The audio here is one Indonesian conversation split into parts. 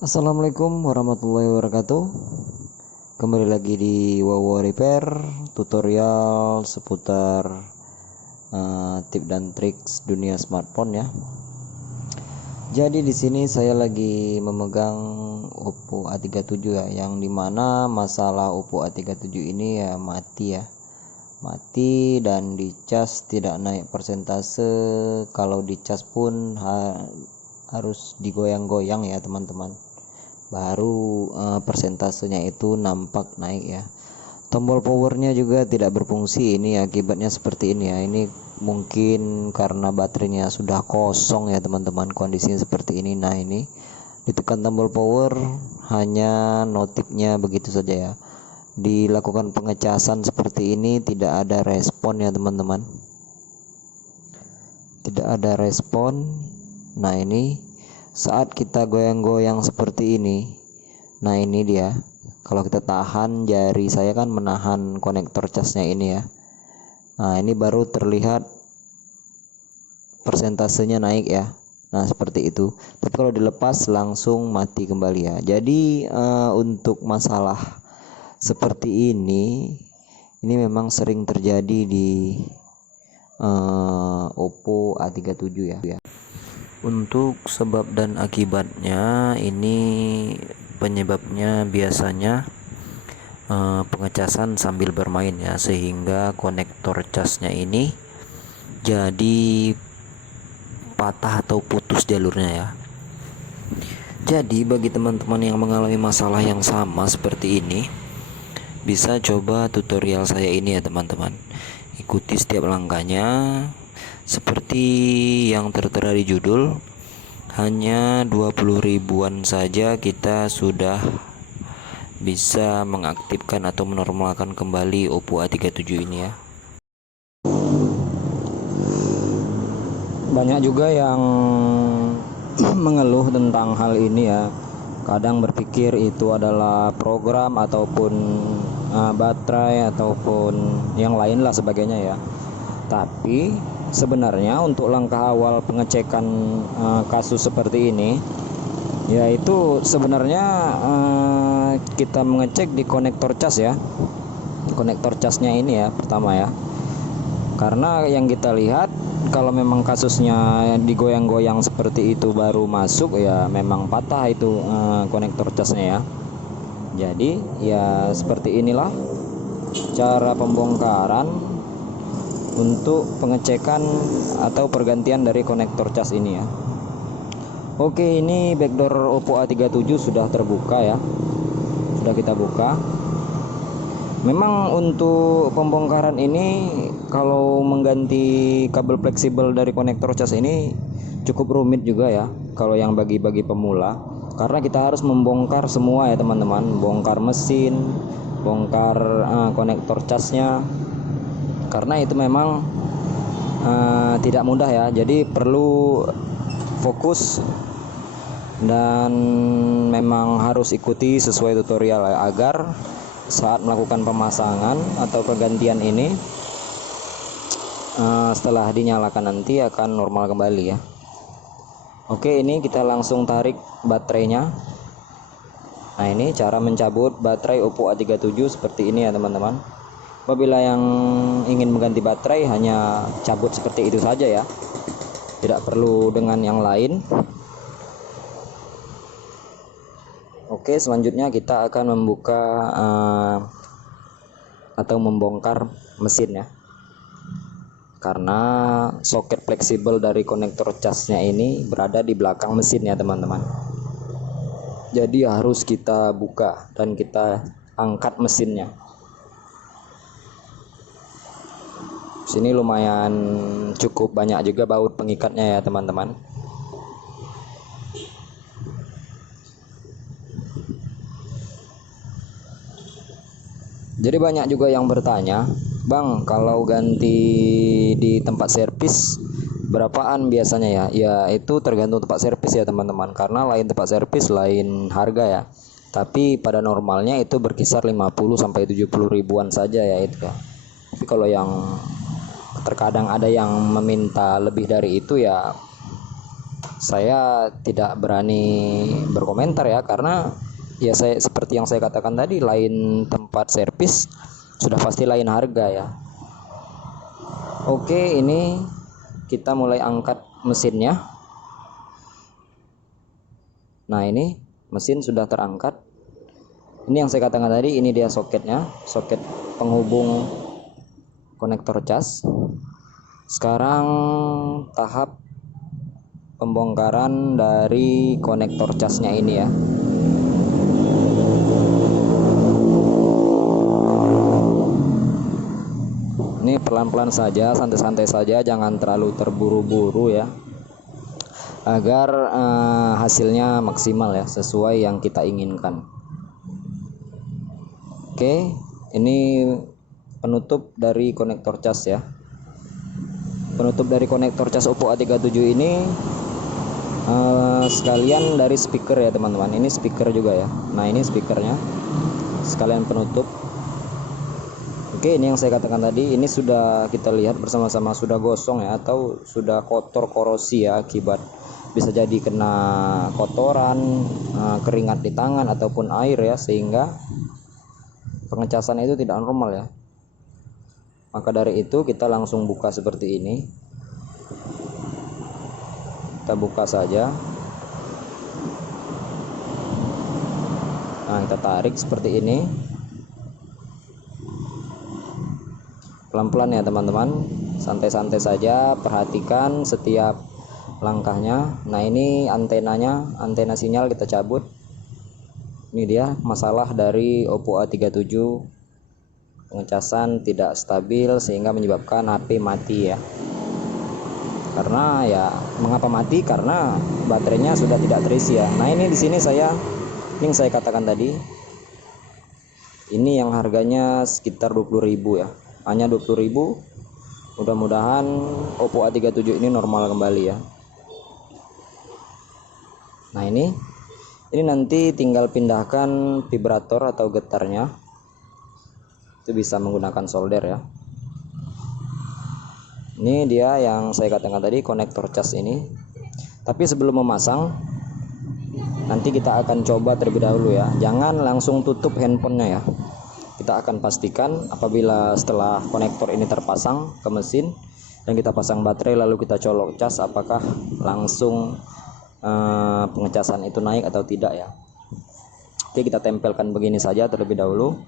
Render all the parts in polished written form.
Assalamualaikum warahmatullahi wabarakatuh. Kembali lagi di Wawo Repair, tutorial seputar tip dan trik dunia smartphone ya. Jadi di sini saya lagi memegang Oppo A37 ya, yang dimana masalah Oppo A37 ini ya mati dan dicas tidak naik persentase. Kalau dicas pun harus digoyang-goyang ya teman-teman, baru persentasenya itu nampak naik ya. Tombol powernya juga tidak berfungsi, ini akibatnya seperti ini ya. Ini mungkin karena baterainya sudah kosong ya teman-teman, kondisinya seperti ini. Nah, ini ditekan tombol power, hanya notifnya begitu saja ya. Dilakukan pengecasan seperti ini, tidak ada respon ya teman-teman, tidak ada respon. Nah, ini saat kita goyang-goyang seperti ini, nah ini dia, kalau kita tahan, jari saya kan menahan konektor casnya ini ya. Nah, ini baru terlihat persentasenya naik ya. Nah, seperti itu. Tapi kalau dilepas langsung mati kembali ya. Jadi untuk masalah seperti ini memang sering terjadi di Oppo A37 ya. Untuk sebab dan akibatnya, ini penyebabnya biasanya pengecasan sambil bermain ya, sehingga konektor casnya ini jadi patah atau putus jalurnya ya. Jadi bagi teman-teman yang mengalami masalah yang sama seperti ini, bisa coba tutorial saya ini ya teman-teman. Ikuti setiap langkahnya seperti yang tertera di judul. Hanya 20 ribuan saja kita sudah bisa mengaktifkan atau menormalkan kembali Oppo A37 ini ya. Banyak juga yang mengeluh tentang hal ini ya. Kadang berpikir itu adalah program ataupun baterai ataupun yang lain lah sebagainya ya. Tapi sebenarnya untuk langkah awal pengecekan kasus seperti ini, yaitu sebenarnya kita mengecek di konektor cas ya, konektor casnya ini ya pertama ya. Karena yang kita lihat, kalau memang kasusnya digoyang-goyang seperti itu baru masuk ya, memang patah itu konektor casnya ya. Jadi ya seperti inilah cara pembongkaran untuk pengecekan atau pergantian dari konektor cas ini ya. Oke, ini backdoor Oppo A37 sudah terbuka ya, sudah kita buka. Memang untuk pembongkaran ini, kalau mengganti kabel fleksibel dari konektor cas ini cukup rumit juga ya, kalau yang bagi pemula, karena kita harus membongkar semua ya teman-teman, bongkar mesin, bongkar konektor casnya, karena itu memang tidak mudah ya. Jadi perlu fokus dan memang harus ikuti sesuai tutorial ya, agar saat melakukan pemasangan atau pergantian ini setelah dinyalakan nanti akan normal kembali ya. Oke, ini kita langsung tarik baterainya. Nah, ini cara mencabut baterai Oppo A37 seperti ini ya teman-teman. Apabila yang ingin mengganti baterai, hanya cabut seperti itu saja ya, tidak perlu dengan yang lain. Oke, selanjutnya kita akan membuka atau membongkar mesin ya, karena soket fleksibel dari konektor casnya ini berada di belakang mesin ya teman-teman. Jadi harus kita buka dan kita angkat mesinnya. Sini lumayan cukup banyak juga baut pengikatnya ya teman-teman. Jadi banyak juga yang bertanya, Bang, kalau ganti di tempat servis berapaan biasanya ya? Ya itu tergantung tempat servis ya teman-teman, karena lain tempat servis lain harga ya. Tapi pada normalnya itu berkisar 50 sampai 70 ribuan saja ya itu ya. Tapi kalau yang terkadang ada yang meminta lebih dari itu ya, saya tidak berani berkomentar ya, karena ya saya seperti yang saya katakan tadi, lain tempat servis sudah pasti lain harga ya. Oke, ini kita mulai angkat mesinnya. Nah, ini mesin sudah terangkat. Ini yang saya katakan tadi, ini dia soketnya, soket penghubung konektor cas. Sekarang tahap pembongkaran dari konektor casnya ini ya. Ini pelan-pelan saja, santai-santai saja, jangan terlalu terburu-buru ya, agar hasilnya maksimal ya, sesuai yang kita inginkan. Oke, ini penutup dari konektor cas ya. Penutup dari konektor cas Oppo A37 ini sekalian dari speaker ya teman-teman. Ini speaker juga ya. Nah, ini speakernya sekalian penutup. Oke, ini yang saya katakan tadi, ini sudah kita lihat bersama-sama sudah gosong ya, atau sudah kotor, korosi ya, akibat bisa jadi kena kotoran, keringat di tangan ataupun air ya, sehingga pengecasan itu tidak normal ya. Maka dari itu kita langsung buka seperti ini. Kita buka saja. Nah, kita tarik seperti ini. Pelan-pelan ya teman-teman, santai-santai saja, perhatikan setiap langkahnya. Nah, ini antenanya, antena sinyal kita cabut. Ini dia masalah dari Oppo A37, pengecasan tidak stabil sehingga menyebabkan HP mati ya. Karena ya, mengapa mati? Karena baterainya sudah tidak terisi ya. Nah, ini di sini yang saya katakan tadi, ini yang harganya sekitar 20.000 ya, hanya 20.000. Mudah-mudahan Oppo A37 ini normal kembali ya. Nah, ini nanti tinggal pindahkan vibrator atau getarnya, itu bisa menggunakan solder ya. Ini dia yang saya katakan tadi, konektor cas ini. Tapi sebelum memasang, nanti kita akan coba terlebih dahulu ya, jangan langsung tutup handphonenya ya. Kita akan pastikan apabila setelah konektor ini terpasang ke mesin dan kita pasang baterai lalu kita colok cas, apakah langsung pengecasan itu naik atau tidak ya. Oke, kita tempelkan begini saja terlebih dahulu.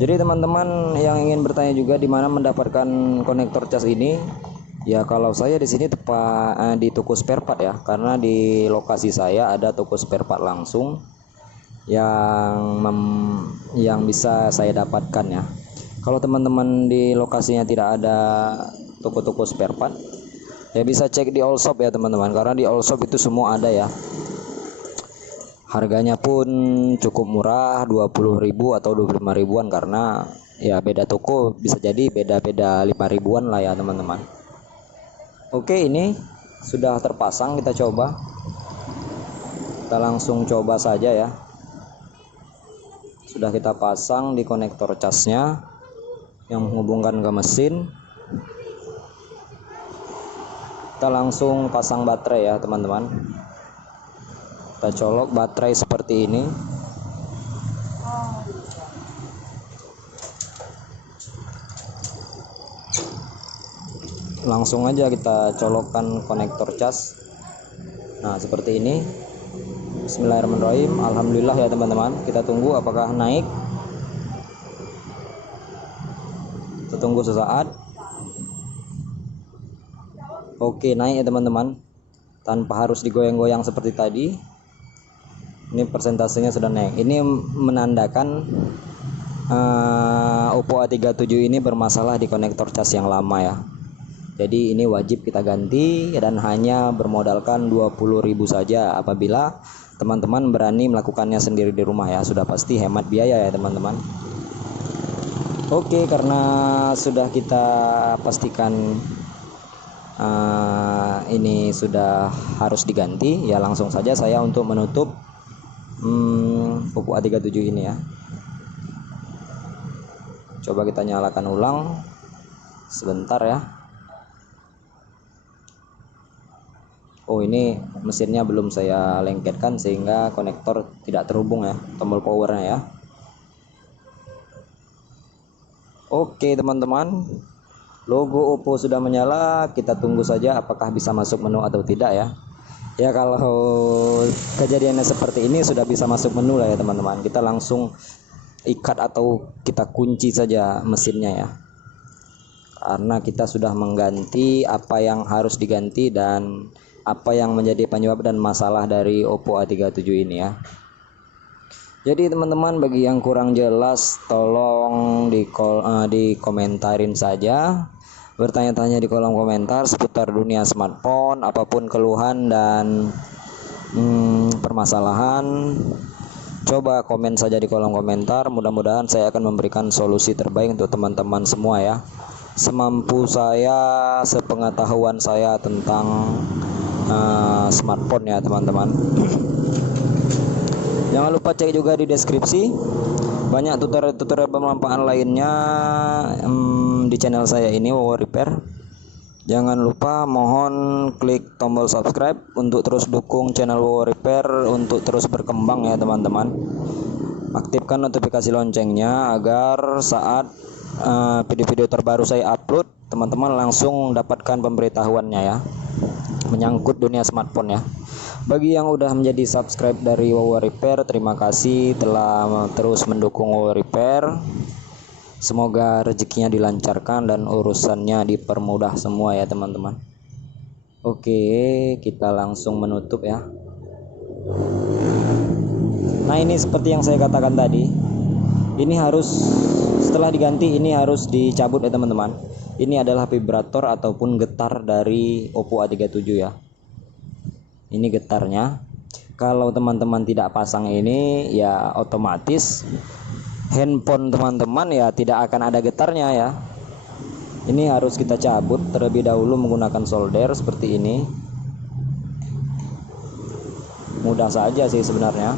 Jadi teman-teman yang ingin bertanya juga di mana mendapatkan konektor cas ini, ya kalau saya di sini tepat di toko spare part ya, karena di lokasi saya ada toko spare part langsung yang bisa saya dapatkan ya. Kalau teman-teman di lokasinya tidak ada toko-toko spare part, ya bisa cek di all shop ya teman-teman, karena di all shop itu semua ada ya. Harganya pun cukup murah, 20.000 atau 25.000-an, karena ya beda toko bisa jadi beda-beda 5.000-an lah ya teman-teman. Oke, ini sudah terpasang, kita coba. Kita langsung coba saja ya. Sudah kita pasang di konektor casnya yang menghubungkan ke mesin. Kita langsung pasang baterai ya teman-teman. Kita colok baterai seperti ini. Langsung aja kita colokkan konektor cas. Nah, seperti ini. Bismillahirrahmanirrahim. Alhamdulillah ya teman-teman. Kita tunggu apakah naik. Kita tunggu sesaat. Oke, naik ya teman-teman, tanpa harus digoyang-goyang seperti tadi. Ini persentasenya sudah naik. Ini menandakan Oppo A37 ini bermasalah di konektor cas yang lama ya. Jadi ini wajib kita ganti dan hanya bermodalkan 20.000 saja. Apabila teman-teman berani melakukannya sendiri di rumah ya, sudah pasti hemat biaya ya teman-teman. Oke, karena sudah kita pastikan ini sudah harus diganti ya, langsung saja saya untuk menutup Oppo A37 ini ya. Coba kita nyalakan ulang sebentar ya. Oh, ini mesinnya belum saya lengketkan sehingga konektor tidak terhubung ya, tombol powernya ya. Oke teman-teman, logo Oppo sudah menyala, kita tunggu saja apakah bisa masuk menu atau tidak ya. Ya kalau kejadiannya seperti ini sudah bisa masuk menu lah ya teman-teman. Kita langsung ikat atau kita kunci saja mesinnya ya. Karena kita sudah mengganti apa yang harus diganti dan apa yang menjadi penyebab dan masalah dari Oppo A37 ini ya. Jadi teman-teman, bagi yang kurang jelas tolong dikomentarin saja. Bertanya-tanya di kolom komentar seputar dunia smartphone, apapun keluhan dan permasalahan, coba komen saja di kolom komentar. Mudah-mudahan saya akan memberikan solusi terbaik untuk teman-teman semua ya, semampu saya, sepengetahuan saya tentang smartphone ya teman-teman. Jangan lupa cek juga di deskripsi, banyak tutorial bermanfaat lainnya di channel saya ini, Wowo Repair. Jangan lupa mohon klik tombol subscribe untuk terus dukung channel Wowo Repair untuk terus berkembang ya teman-teman. Aktifkan notifikasi loncengnya agar saat video-video terbaru saya upload, teman-teman langsung dapatkan pemberitahuannya ya, menyangkut dunia smartphone ya. Bagi yang udah menjadi subscribe dari Wowo Repair, terima kasih telah terus mendukung Wowo Repair. Semoga rezekinya dilancarkan dan urusannya dipermudah semua ya teman-teman. Oke, kita langsung menutup ya. Nah, ini seperti yang saya katakan tadi, ini harus setelah diganti ini harus dicabut ya teman-teman. Ini adalah vibrator ataupun getar dari Oppo A37 ya. Ini getarnya. Kalau teman-teman tidak pasang ini ya otomatis handphone teman-teman ya tidak akan ada getarnya ya. Ini harus kita cabut terlebih dahulu menggunakan solder seperti ini. Mudah saja sih sebenarnya.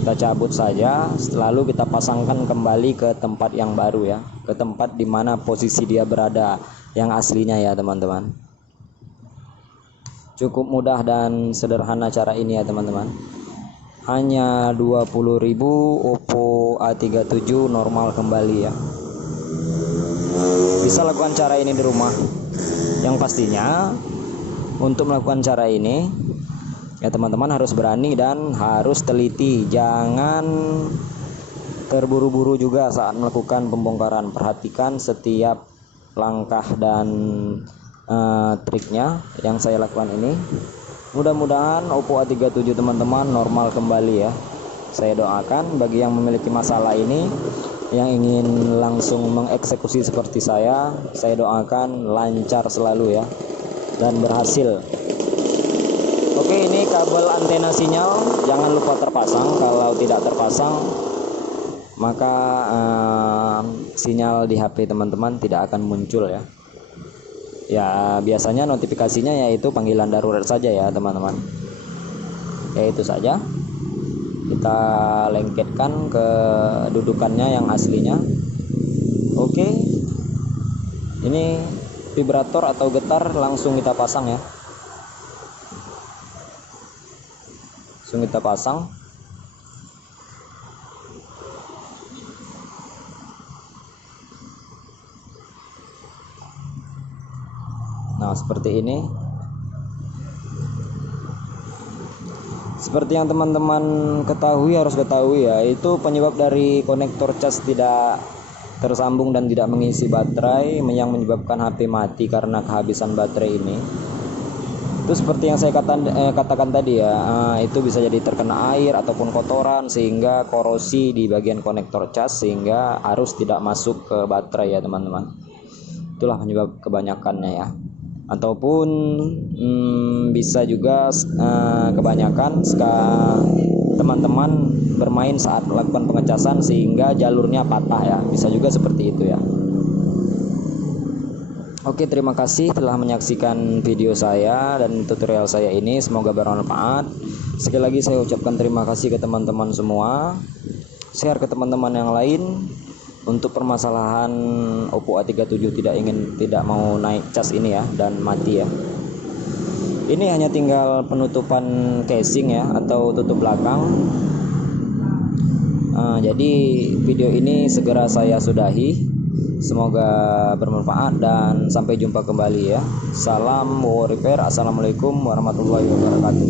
Kita cabut saja, lalu kita pasangkan kembali ke tempat yang baru ya, ke tempat dimana posisi dia berada yang aslinya ya teman-teman. Cukup mudah dan sederhana cara ini ya teman-teman. Hanya 20.000 Oppo A37 normal kembali ya. Bisa lakukan cara ini di rumah. Yang pastinya untuk melakukan cara ini ya teman-teman harus berani dan harus teliti. Jangan terburu-buru juga saat melakukan pembongkaran. Perhatikan setiap langkah dan triknya yang saya lakukan ini. Mudah-mudahan Oppo A37 teman-teman normal kembali ya. Saya doakan bagi yang memiliki masalah ini, yang ingin langsung mengeksekusi seperti saya doakan lancar selalu ya dan berhasil. Oke, ini kabel antena sinyal jangan lupa terpasang. Kalau tidak terpasang maka sinyal di HP teman-teman tidak akan muncul ya. Ya biasanya notifikasinya yaitu panggilan darurat saja ya teman-teman. Ya itu saja. Kita lengketkan ke dudukannya yang aslinya. Oke. Ini vibrator atau getar langsung kita pasang ya. Langsung kita pasang. Nah seperti ini. Seperti yang teman-teman harus ketahui ya, itu penyebab dari konektor cas tidak tersambung dan tidak mengisi baterai yang menyebabkan HP mati karena kehabisan baterai ini. Itu seperti yang saya katakan tadi ya, itu bisa jadi terkena air ataupun kotoran sehingga korosi di bagian konektor cas sehingga arus tidak masuk ke baterai ya teman-teman. Itulah penyebab kebanyakannya ya. Ataupun bisa juga kebanyakan teman-teman bermain saat melakukan pengecasan sehingga jalurnya patah ya, bisa juga seperti itu ya. Oke, terima kasih telah menyaksikan video saya dan tutorial saya ini, semoga bermanfaat. Sekali lagi saya ucapkan terima kasih ke teman-teman semua, share ke teman-teman yang lain. untuk permasalahan Oppo A37 tidak mau naik cas ini ya dan mati ya. Ini hanya tinggal penutupan casing ya atau tutup belakang. Jadi video ini segera saya sudahi. Semoga bermanfaat dan sampai jumpa kembali ya. Salam War Repair. Assalamualaikum warahmatullahi wabarakatuh.